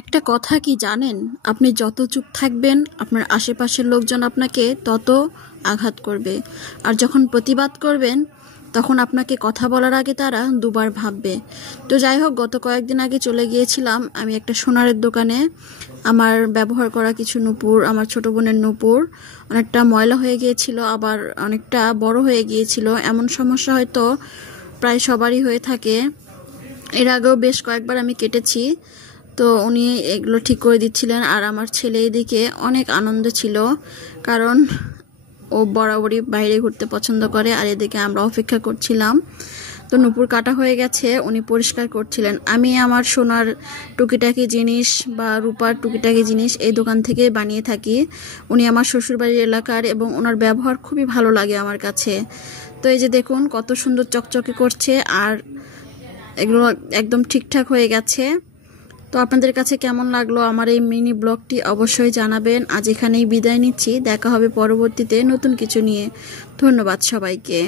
একটা কথা কি জানেন, আপনি যত চুপ থাকবেন আপনার আশেপাশের লোকজন আপনাকে তত আঘাত করবে, আর যখন প্রতিবাদ করবেন তখন আপনাকে কথা বলার আগে তারা দুবার ভাববে। তো যাই হোক, গত কয়েকদিন আগে চলে গিয়েছিলাম আমি একটা সোনারের দোকানে। আমার ব্যবহার করা কিছু নূপুর, আমার ছোট বোনের নূপুর অনেকটা ময়লা হয়ে গিয়েছিল, আবার অনেকটা বড় হয়ে গিয়েছিল। এমন সমস্যা হয়তো প্রায় সবারই হয়ে থাকে। এর আগেও বেশ কয়েকবার আমি কেটেছি। তো উনি এগুলো ঠিক করে দিচ্ছিলেন, আর আমার ছেলে এদিকে অনেক আনন্দ ছিল, কারণ ও বরাবরই বাইরে ঘুরতে পছন্দ করে। আর এদিকে আমরা অপেক্ষা করছিলাম। তো নূপুর কাটা হয়ে গেছে, উনি পরিষ্কার করছিলেন। আমি আমার সোনার টুকিটাকি জিনিস বা রূপার টুকিটাকি জিনিস এই দোকান থেকে বানিয়ে থাকি। উনি আমার শ্বশুরবাড়ির এলাকার এবং ওনার ব্যবহার খুবই ভালো লাগে আমার কাছে। তো এই যে দেখুন কত সুন্দর চকচকে করছে, আর এগুলো একদম ঠিকঠাক হয়ে গেছে। তো আপনাদের কাছে কেমন লাগলো আমার এই মিনি ব্লগটি অবশ্যই জানাবেন। আজ এখানেই বিদায় নিচ্ছি, দেখা হবে পরবর্তীতে নতুন কিছু নিয়ে। ধন্যবাদ সবাইকে।